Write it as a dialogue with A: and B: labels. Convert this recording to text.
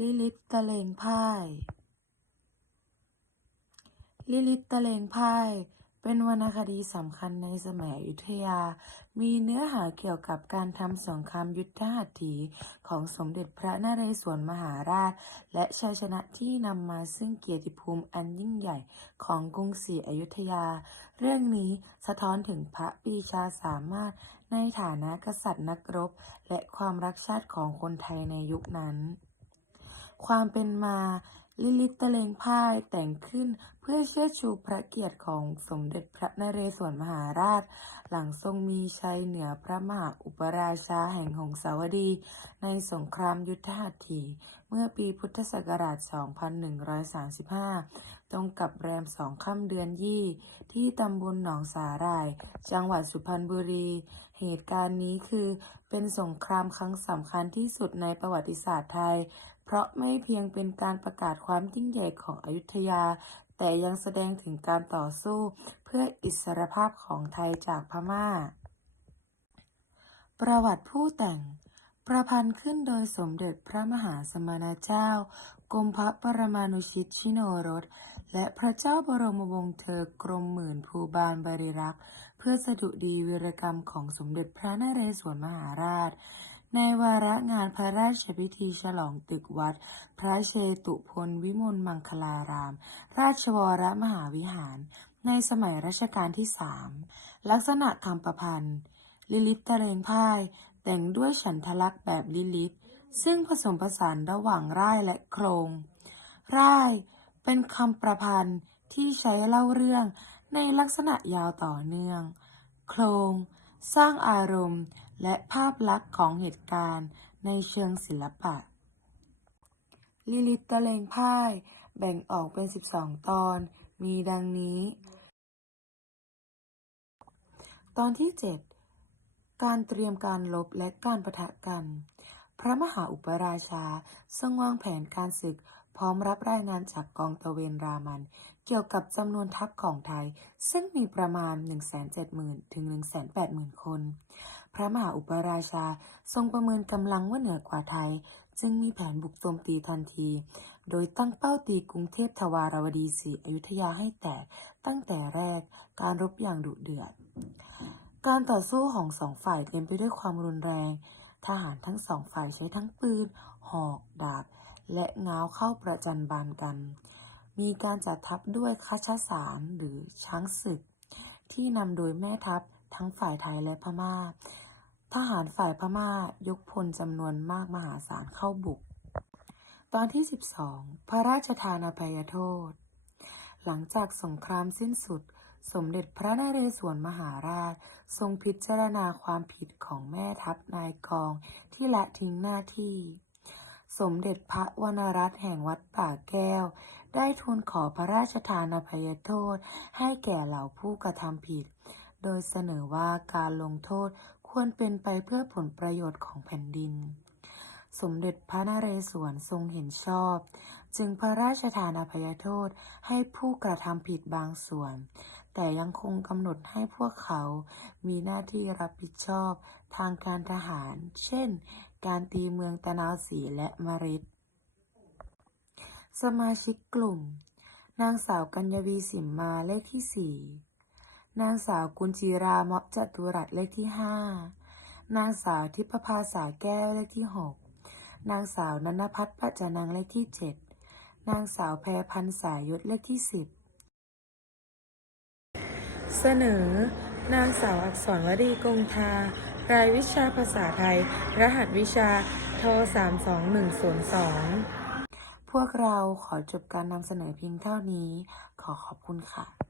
A: ลิลิตตะเลงพ่าย ลิลิตตะเลงพ่าย เป็นวรรณคดีสำคัญในสมัยอยุธยา มีเนื้อหาเกี่ยวกับการทำสงครามยุทธหัตถีของสมเด็จพระนเรศวรมหาราช และชัยชนะที่นำมาซึ่งเกียรติภูมิอันยิ่งใหญ่ของกรุงศรีอยุธยา เรื่องนี้สะท้อนถึงพระปีชาสามารถในฐานะกษัตริย์นักรบ และความรักชาติของคนไทยในยุคนั้น ความเป็นมา ลิลิตตะเลงพ่ายแต่งขึ้นเพื่อเชิดชูพระเกียรติของสมเด็จพระนเรศวรมหาราช หลังทรงมีชัยเหนือพระมหาอุปราชาแห่งหงสาวดี ในสงครามยุทธหัตถี เมื่อปีพุทธศักราช 2135 ตรงกับแรมสองค่ำเดือนยี่ ที่ตำบลหนองสาหร่าย จังหวัดสุพรรณบุรี เหตุการณ์นี้คือเป็นสงครามครั้งสำคัญที่สุดในประวัติศาสตร์ไทย เพราะไม่เพียงเป็นการประกาศความยิ่งใหญ่ของอยุธยา แต่ยังแสดงถึงการต่อสู้เพื่ออิสรภาพของไทยจากพม่า ประวัติผู้แต่ง ประพันธ์ขึ้นโดยสมเด็จพระมหาสมณเจ้ากรมพระปรมาณุชิตชิโนรส และพระเจ้าบรมวงศ์เธอกรมหมื่นภูบาลบริรักษ์ เพื่อสดุดีวีรกรรมของสมเด็จพระนเรศวรมหาราช ในวาระงานพระราชพิธีฉลองตึกวัด พระเชตุพนวิมลมังคลาราม ราชวรมหาวิหาร ในสมัยรัชกาลที่สามลักษณะคำประพันธ์ ลิลิตตะเรงพ่าย แต่งด้วยฉันทลักษณ์แบบลิลิต ซึ่งผสมผสานระหว่างร่ายและโครงร่ายเป็นคำประพันธ์ที่ใช้เล่าเรื่องในลักษณะยาวต่อเนื่อง โครง สร้างอารมณ์ และภาพลักษณ์ของเหตุการณ์ในเชิงศิลปะ ลิลิตตะเลงพ่ายแบ่งออกเป็น 12 ตอน มีดังนี้ ตอนที่ 7 การเตรียมการลบและการประทะกัน พระมหาอุปราชาทรงวางแผนการศึกพร้อมรับรายงานจากกองตะเวนรามัน เกี่ยวกับจำนวนทัพของไทย ซึ่งมีประมาณ 170,000 ถึง 180,000 คน พระมหาอุปราชาทรงประเมินกำลังว่าเหนือกว่าไทย จึงมีแผนบุกโจมตีทันที โดยตั้งเป้าตีกรุงเทพทวารวดีศรีอยุธยาให้แตกตั้งแต่แรกการรบอย่างดุเดือด การต่อสู้ของสองฝ่ายเต็มไปด้วยความรุนแรง ทหารทั้งสองฝ่ายใช้ทั้งปืน หอก ดาบ และง้าวเข้าประจันบานกัน มีการจัดทัพด้วยคาชสารหรือช้างศึก ที่นำโดยแม่ทัพทั้งฝ่ายไทยและพม่า ทหารฝ่ายพม่ายกพลจำนวนมากมหาศาลเข้าบุก ตอนที่ 12 พระราชทานอภัยโทษ หลังจากสงครามสิ้นสุด สมเด็จพระนเรศวรมหาราช ทรงพิจารณาความผิดของแม่ทัพนายกองที่ละทิ้งหน้าที่ สมเด็จพระวรรณรัตน์แห่งวัดป่าแก้ว ได้ทูลขอพระราชทานอภัยโทษให้แก่เหล่าผู้กระทำผิดโดยเสนอว่าการลงโทษ ควรเป็นไปเพื่อผลประโยชน์ของแผ่นดิน สมเด็จพระนเรศวรทรงเห็นชอบ จึงพระราชทานอภัยโทษให้ผู้กระทำผิดบางส่วน แต่ยังคงกำหนดให้พวกเขามีหน้าที่รับผิดชอบทางการทหาร เช่น การตีเมืองตะนาวศรีและมะริดสมาชิกกลุ่ม นางสาวกัญญวีสิมมาเลขที่สี่ นางสาวกุญจีราเมาะจตุรัสเลขที่ห้านางสาวทิพภาษาแก้วเลขที่หกนางสาวนันพัฒน์ปัจจานังเลขที่เจ็ดนางสาวแพรพันสายยศเลขที่สิบเสนอ นางสาวอักษรวดีกงทา รายวิชาภาษาไทย รหัสวิชาท32102 พวกเราขอจบการนำเสนอเพียงเท่านี้ ขอขอบคุณค่ะ